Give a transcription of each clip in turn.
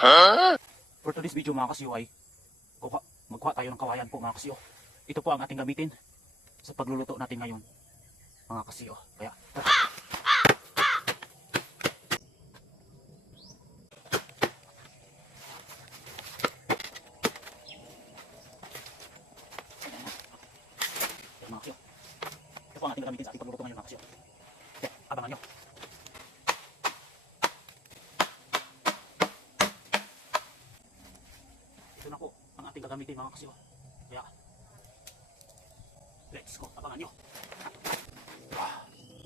For today's video mga kasiyo ay magkuha tayo ng kawayan po mga kasiyo. Ito po ang ating gamitin sa pagluluto natin ngayon mga kasiyo. Kaya tara. Mga kasiyo, ito po ang ating gamitin sa ating pagluluto ngayon mga kasiyo. Kaya abangan nyo. Ito na po ang ating gagamitin mga kasiyo. Kaya let's go, abangan nyo.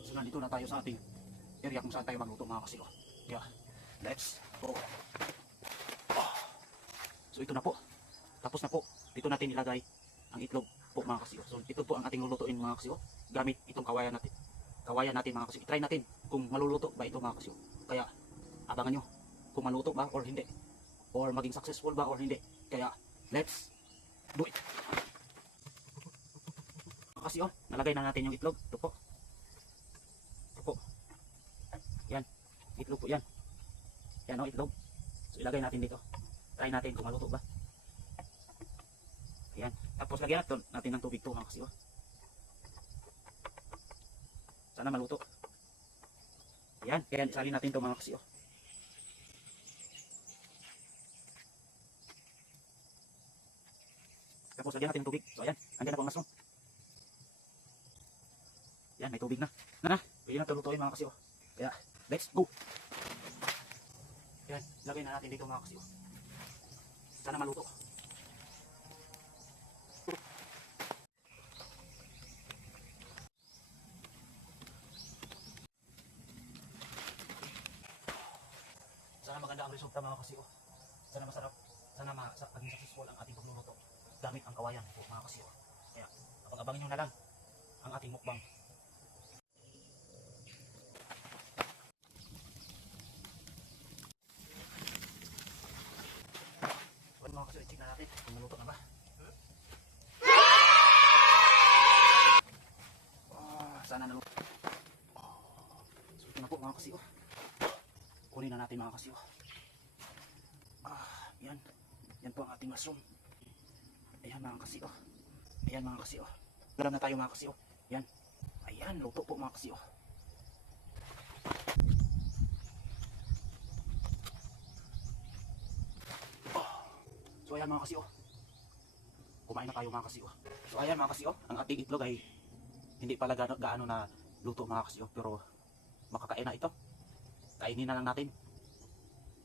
So nandito na tayo sa ating area kung saan tayo magluto mga kasiyo. Kaya let's go. So ito na po, tapos na po. Dito natin ilagay ang itlog po mga kasiyo. So ito po ang ating lulutuin mga kasiyo, gamit itong kawayan natin. Kawayan natin mga kasiyo. I-try natin kung maluluto ba ito mga kasiyo. Kaya abangan nyo kung maluto ba or hindi, or maging successful ba or hindi. Kaya let's do it. Kasi nalagay na natin yung itlog. Ito po. Ito po. Yan. Itlog po yan. Yan o, itlog. So ilagay natin dito. Try natin kung maluto ba. Yan. Tapos lagyan natin ng tubig to mga kasi. Sana maluto. Yan. Kaya isalin natin to mga kasi. Tapos lagyan natin ng tubig. So ayan. Andyan na po ang mushroom. Yan, may tubig na. Pwede na ito lutuin mga kasiyo. Kaya, let's go! Yan, lagay na natin dito mga kasiyo. Sana maluto. Sana maganda ang resulta mga kasiyo. Sana masarap. Sana maging successful ang ating pagluluto gamit ang kawayan po mga kasiyo. Kaya, abang-abangin nyo na lang ang ating mukbang. Mga kasiyo, i-check na natin kung maluto na ba. Sana naluto. So ito na po mga kasiyo. Kunin na natin mga kasiyo. Yan. Yan po ang ating mushroom. Ayan mga kasiyo. Ayan mga kasiyo. Galam na tayo mga kasiyo. Yan. Ayan, luto po mga kasiyo. So ayan mga kasiyo. Kumain na tayo mga kasiyo. So ayan mga kasiyo, ang ating itlog ay hindi pala gaano na luto mga kasiyo, pero makakain na ito. Kainin na lang natin.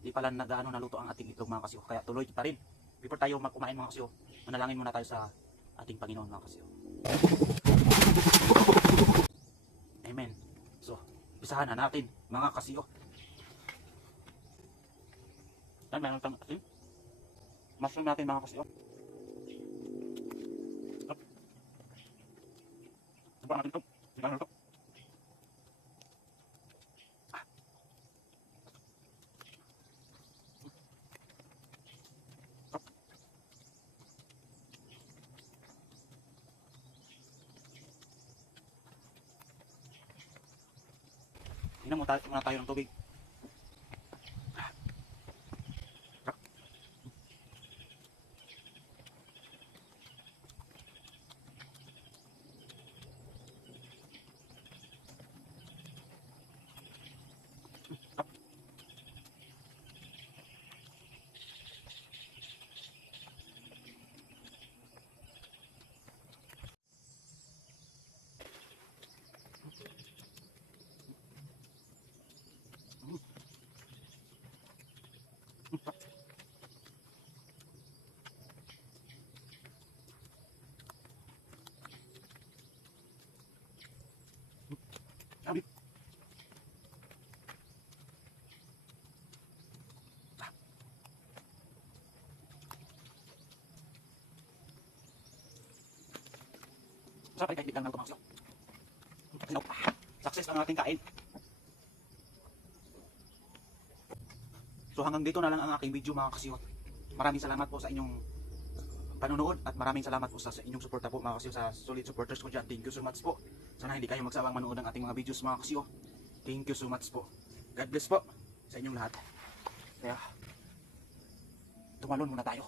Hindi pala na gaano na luto ang ating itlog mga kasiyo, kaya tuloy pa rin. Before tayo kumain mga kasiyo, manalangin muna tayo sa ating Panginoon mga kasiyo. Amen. So, isahan na natin mga kasiyo. Yan, mayroon tayong ating mushroom natin mga kasiyo. Sabahan natin ito. Sabahan natin ito. Inom muna tayo ng tubig. Sabi. Masarap ay kahit biglang naluto mga kasiyo. Success ang ating kain. So hanggang dito na lang ang aking video mga kasiyo. Maraming salamat po sa inyong panonood at maraming salamat po sa inyong suporta po mga kasiyo, sa solid supporters ko dyan. Thank you so much po. Sana hindi kayo magsawang manood ng ating mga videos mga kasiyo. Thank you so much po. God bless po sa inyong lahat. Kaya tumalon muna tayo.